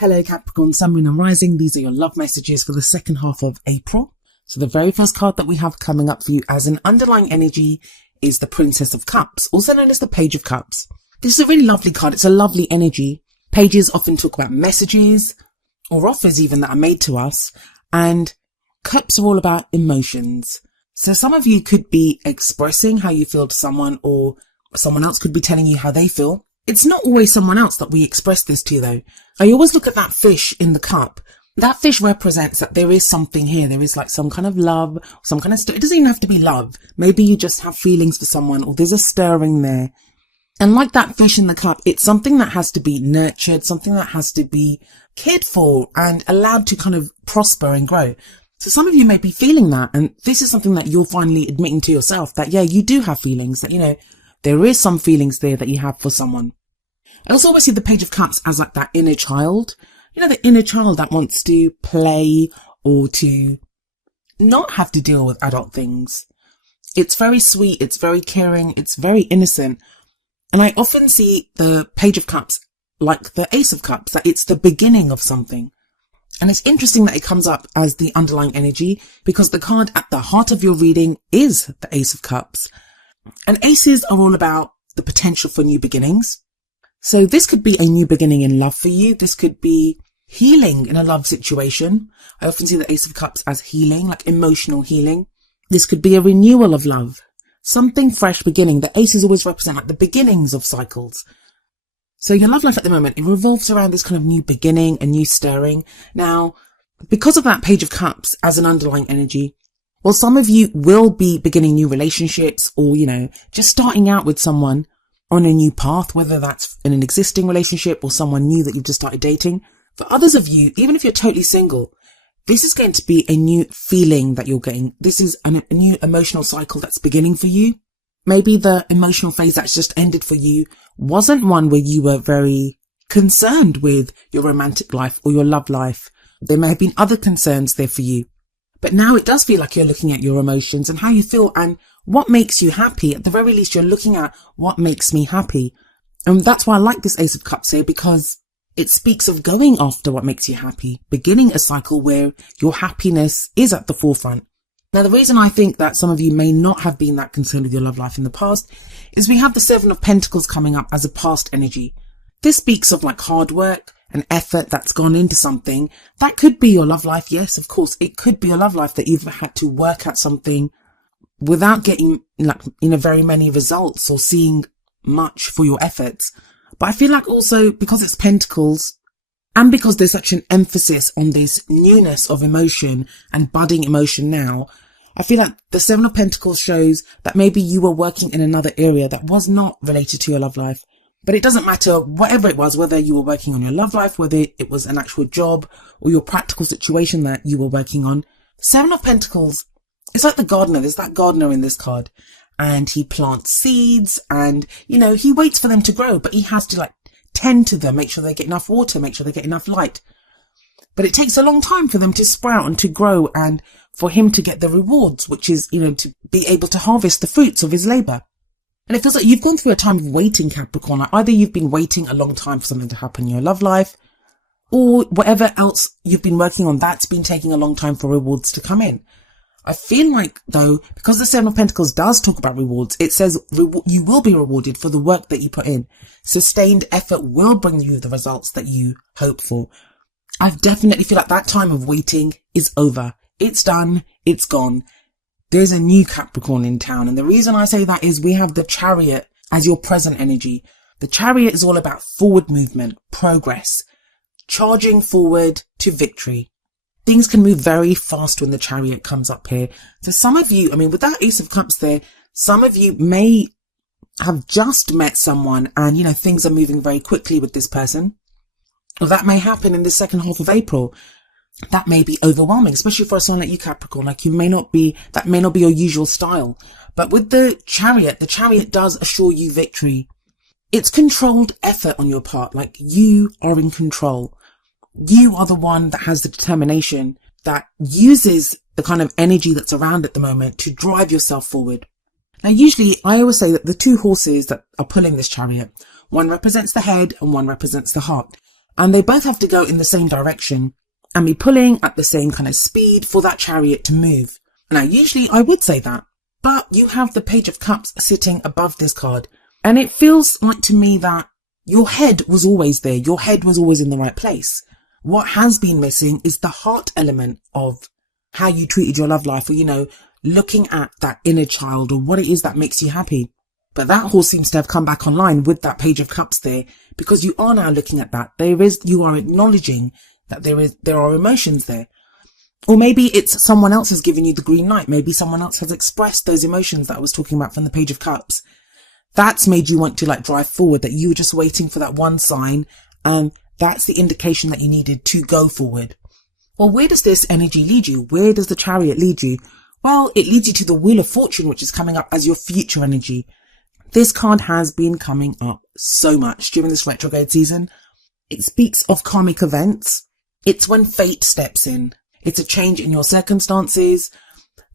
Hello Capricorn, Sun, Moon and Rising. These are your love messages for the second half of April. So the very first card that we have coming up for you as an underlying energy is the Princess of Cups, also known as the Page of Cups. This is a really lovely card. It's a lovely energy. Pages often talk about messages or offers even that are made to us, and cups are all about emotions. So some of you could be expressing how you feel to someone, or someone else could be telling you how they feel. It's not always someone else that we express this to though. I always look at that fish in the cup. That fish represents that there is something here. There is like some kind of love, some kind of it doesn't even have to be love. Maybe you just have feelings for someone, or there's a stirring there. And like that fish in the cup, it's something that has to be nurtured, something that has to be cared for and allowed to kind of prosper and grow. So some of you may be feeling that, and this is something that you're finally admitting to yourself that, yeah, you do have feelings, that, there is some feelings there that you have for someone. I also always see the Page of Cups as like that inner child, the inner child that wants to play or to not have to deal with adult things. It's very sweet, it's very caring, it's very innocent. And I often see the Page of Cups like the Ace of Cups, that it's the beginning of something. And it's interesting that it comes up as the underlying energy because the card at the heart of your reading is the Ace of Cups. And aces are all about the potential for new beginnings. So this could be a new beginning in love for you. This could be healing in a love situation. I often see the Ace of Cups as healing, like emotional healing. This could be a renewal of love, something fresh beginning. The aces always represent like the beginnings of cycles. So your love life at the moment, it revolves around this kind of new beginning, a new stirring. Now, because of that Page of Cups as an underlying energy, well, some of you will be beginning new relationships or, just starting out with someone on a new path, whether that's in an existing relationship or someone new that you've just started dating. For others of you, even if you're totally single, this is going to be a new feeling that you're getting. This is a new emotional cycle that's beginning for you. Maybe the emotional phase that's just ended for you wasn't one where you were very concerned with your romantic life or your love life. There may have been other concerns there for you. But now it does feel like you're looking at your emotions and how you feel and what makes you happy. At the very least, you're looking at what makes me happy. And that's why I like this Ace of Cups here, because it speaks of going after what makes you happy, beginning a cycle where your happiness is at the forefront. Now, the reason I think that some of you may not have been that concerned with your love life in the past is we have the Seven of Pentacles coming up as a past energy. This speaks of like hard work and effort that's gone into something. That could be your love life. Yes, of course, it could be your love life that you've had to work at something without getting very many results or seeing much for your efforts. But I feel like also because it's Pentacles and because there's such an emphasis on this newness of emotion and budding emotion now, I feel like the Seven of Pentacles shows that maybe you were working in another area that was not related to your love life. But it doesn't matter, whatever it was, whether you were working on your love life, whether it was an actual job or your practical situation that you were working on. Seven of Pentacles, it's like the gardener. There's that gardener in this card, and he plants seeds and, he waits for them to grow, but he has to tend to them, make sure they get enough water, make sure they get enough light. But it takes a long time for them to sprout and to grow and for him to get the rewards, which is, to be able to harvest the fruits of his labor. And it feels like you've gone through a time of waiting, Capricorn. Either you've been waiting a long time for something to happen in your love life, or whatever else you've been working on, that's been taking a long time for rewards to come in. I feel like, though, because the Seven of Pentacles does talk about rewards, it says you will be rewarded for the work that you put in. Sustained effort will bring you the results that you hope for. I definitely feel like that time of waiting is over. It's done. It's gone. There's a new Capricorn in town. And the reason I say that is we have the Chariot as your present energy. The Chariot is all about forward movement, progress, charging forward to victory. Things can move very fast when the Chariot comes up here. So some of you, with that Ace of Cups there, some of you may have just met someone and, things are moving very quickly with this person. Or that may happen in the second half of April. That may be overwhelming, especially for a sign like you, Capricorn. That may not be your usual style. But with the Chariot does assure you victory. It's controlled effort on your part. You are in control. You are the one that has the determination that uses the kind of energy that's around at the moment to drive yourself forward. Now, usually I always say that the two horses that are pulling this Chariot, one represents the head and one represents the heart. And they both have to go in the same direction and be pulling at the same kind of speed for that chariot to move. Now, usually I would say that, but you have the Page of Cups sitting above this card. And it feels like to me that your head was always there. Your head was always in the right place. What has been missing is the heart element of how you treated your love life, or, looking at that inner child or what it is that makes you happy. But that horse seems to have come back online with that Page of Cups there, because you are now looking at that. You are acknowledging that there are emotions there. Or maybe it's someone else has given you the green light. Maybe someone else has expressed those emotions that I was talking about from the Page of Cups. That's made you want to drive forward, that you were just waiting for that one sign. That's the indication that you needed to go forward. Well, where does this energy lead you? Where does the chariot lead you? Well, it leads you to the Wheel of Fortune, which is coming up as your future energy. This card has been coming up so much during this retrograde season. It speaks of karmic events. It's when fate steps in. It's a change in your circumstances.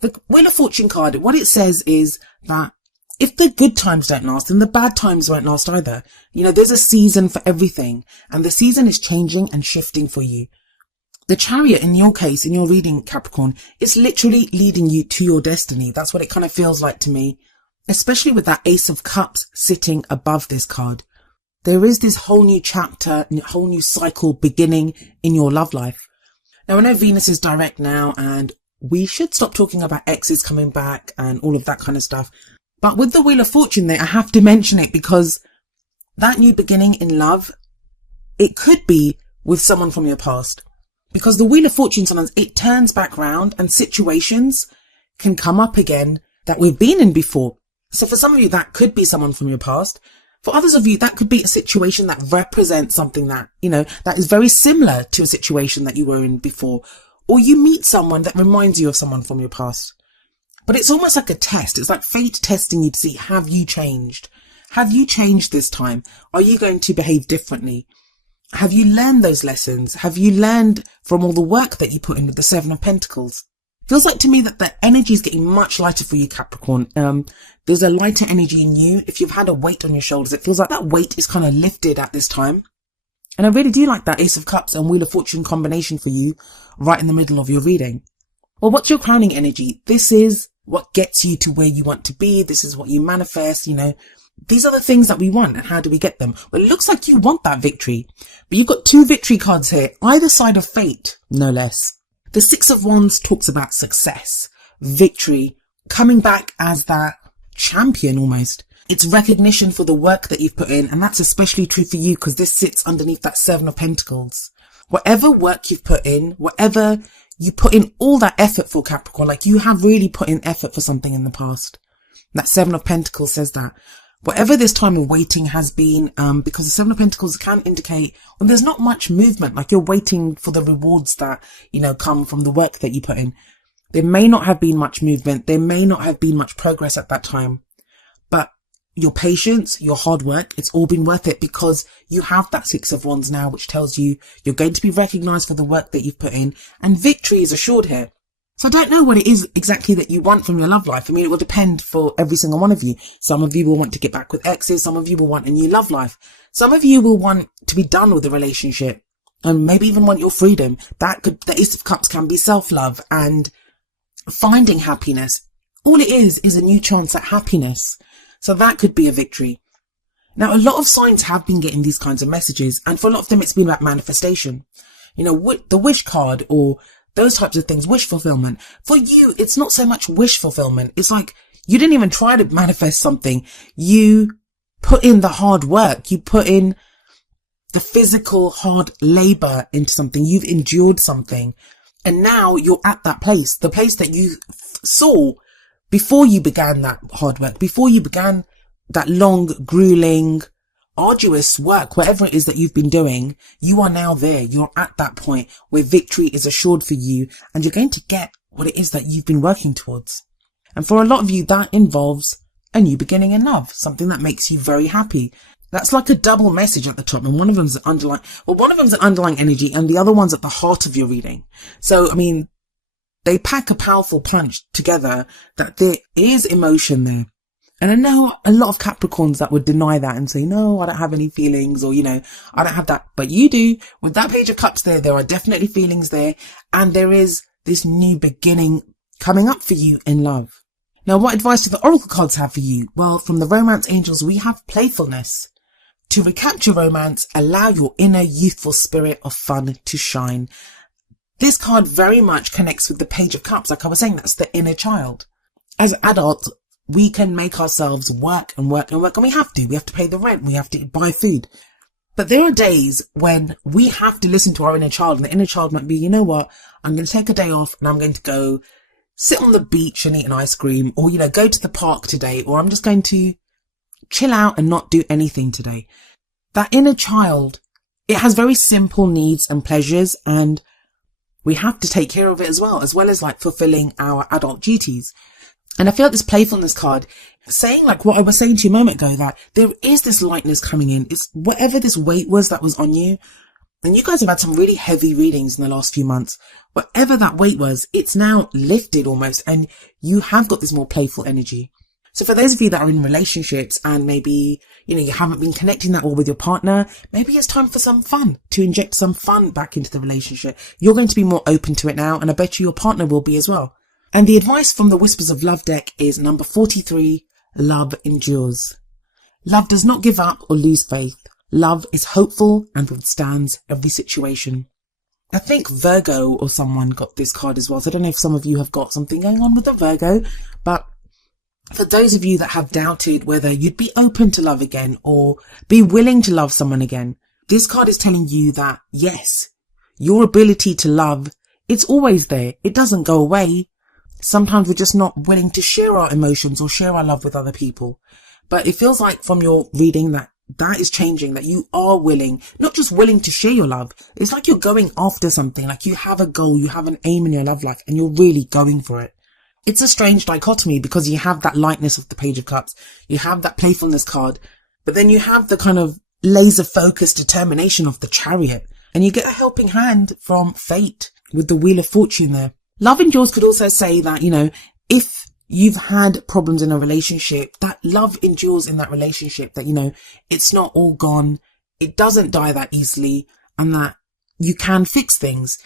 The Wheel of Fortune card, what it says is that if the good times don't last, then the bad times won't last either. There's a season for everything, and the season is changing and shifting for you. The chariot, in your case, in your reading, Capricorn, is literally leading you to your destiny. That's what it kind of feels like to me, especially with that Ace of Cups sitting above this card. There is this whole new chapter, whole new cycle beginning in your love life. Now, I know Venus is direct now, and we should stop talking about exes coming back and all of that kind of stuff. But with the Wheel of Fortune there, I have to mention it because that new beginning in love, it could be with someone from your past. Because the Wheel of Fortune, sometimes it turns back round and situations can come up again that we've been in before. So for some of you, that could be someone from your past. For others of you, that could be a situation that represents something that, that is very similar to a situation that you were in before. Or you meet someone that reminds you of someone from your past. But it's almost like a test. It's like fate testing you to see, have you changed? Have you changed this time? Are you going to behave differently? Have you learned those lessons? Have you learned from all the work that you put in with the Seven of Pentacles? Feels like to me that the energy is getting much lighter for you, Capricorn. There's a lighter energy in you. If you've had a weight on your shoulders, it feels like that weight is kind of lifted at this time. And I really do like that Ace of Cups and Wheel of Fortune combination for you right in the middle of your reading. Well, what's your crowning energy? This is what gets you to where you want to be. This is what you manifest, These are the things that we want, and how do we get them? Well, it looks like you want that victory, but you've got two victory cards here, either side of fate, no less. The Six of Wands talks about success, victory, coming back as that champion almost. It's recognition for the work that you've put in, and that's especially true for you because this sits underneath that Seven of Pentacles. Whatever work you've put in, whatever you put in all that effort for, Capricorn, like you have really put in effort for something in the past. That Seven of Pentacles says that. Whatever this time of waiting has been, because the Seven of Pentacles can indicate when there's not much movement, like you're waiting for the rewards that, come from the work that you put in. There may not have been much movement. There may not have been much progress at that time, but your patience, your hard work, it's all been worth it because you have that Six of Wands now, which tells you you're going to be recognized for the work that you've put in, and victory is assured here. So I don't know what it is exactly that you want from your love life. I mean, it will depend for every single one of you. Some of you will want to get back with exes. Some of you will want a new love life. Some of you will want to be done with the relationship and maybe even want your freedom. The Ace of Cups can be self-love and finding happiness. All it is a new chance at happiness. So that could be a victory. Now, a lot of signs have been getting these kinds of messages, and for a lot of them, it's been about manifestation. The wish card or those types of things, wish fulfillment. For you, it's not so much wish fulfillment. It's like you didn't even try to manifest something. You put in the hard work. You put in the physical hard labor into something. You've endured something. And now you're at that place, the place that you saw before you began that hard work, before you began that long, grueling, arduous work, whatever it is that you've been doing. You are now there. You're at that point where victory is assured for you, and you're going to get what it is that you've been working towards. And for a lot of you, that involves a new beginning in love, something that makes you very happy. That's like a double message at the top, and one of them's an underlying energy, and the other one's at the heart of your reading. So, I mean, they pack a powerful punch together that there is emotion there. And I know a lot of Capricorns that would deny that and say, no, I don't have any feelings, or, I don't have that. But you do. With that Page of Cups there are definitely feelings there. And there is this new beginning coming up for you in love. Now, what advice do the Oracle cards have for you? Well, from the Romance Angels, we have playfulness. To recapture romance, allow your inner youthful spirit of fun to shine. This card very much connects with the Page of Cups. Like I was saying, that's the inner child. As adults, we can make ourselves work and work and work, and we have to. We have to pay the rent. We have to buy food. But there are days when we have to listen to our inner child, and the inner child might be, you know what, I'm going to take a day off and I'm going to go sit on the beach and eat an ice cream, or, go to the park today, or I'm just going to chill out and not do anything today. That inner child, it has very simple needs and pleasures, and we have to take care of it as well as like fulfilling our adult duties. And I feel like this playfulness card saying, like what I was saying to you a moment ago, that there is this lightness coming in. It's whatever this weight was that was on you. And you guys have had some really heavy readings in the last few months. Whatever that weight was, it's now lifted almost, and you have got this more playful energy. So for those of you that are in relationships and maybe, you haven't been connecting that well with your partner, maybe it's time for some fun, to inject some fun back into the relationship. You're going to be more open to it now, and I bet you your partner will be as well. And the advice from the Whispers of Love deck is number 43, love endures. Love does not give up or lose faith. Love is hopeful and withstands every situation. I think Virgo or someone got this card as well. So I don't know if some of you have got something going on with the Virgo, but for those of you that have doubted whether you'd be open to love again or be willing to love someone again, this card is telling you that yes, your ability to love, it's always there. It doesn't go away. Sometimes we're just not willing to share our emotions or share our love with other people. But it feels like from your reading that is changing, that you are willing, not just willing to share your love. It's like you're going after something, like you have a goal, you have an aim in your love life, and you're really going for it. It's a strange dichotomy because you have that lightness of the Page of Cups, you have that playfulness card, but then you have the kind of laser focused determination of the Chariot, and you get a helping hand from fate with the Wheel of Fortune there. Love endures could also say that, if you've had problems in a relationship, that love endures in that relationship, that, it's not all gone, it doesn't die that easily, and that you can fix things.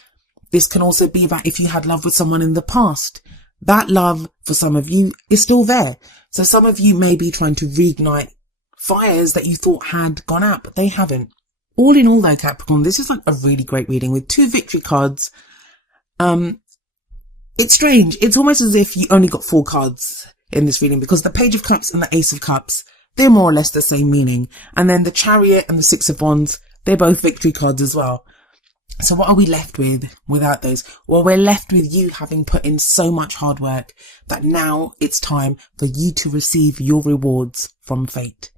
This can also be about if you had love with someone in the past. That love, for some of you, is still there. So some of you may be trying to reignite fires that you thought had gone out, but they haven't. All in all though, Capricorn, this is like a really great reading with 2 victory cards. It's strange. It's almost as if you only got 4 cards in this reading, because the Page of Cups and the Ace of Cups, they're more or less the same meaning. And then the Chariot and the 6 of Wands, they're both victory cards as well. So what are we left with without those? Well, we're left with you having put in so much hard work that now it's time for you to receive your rewards from fate.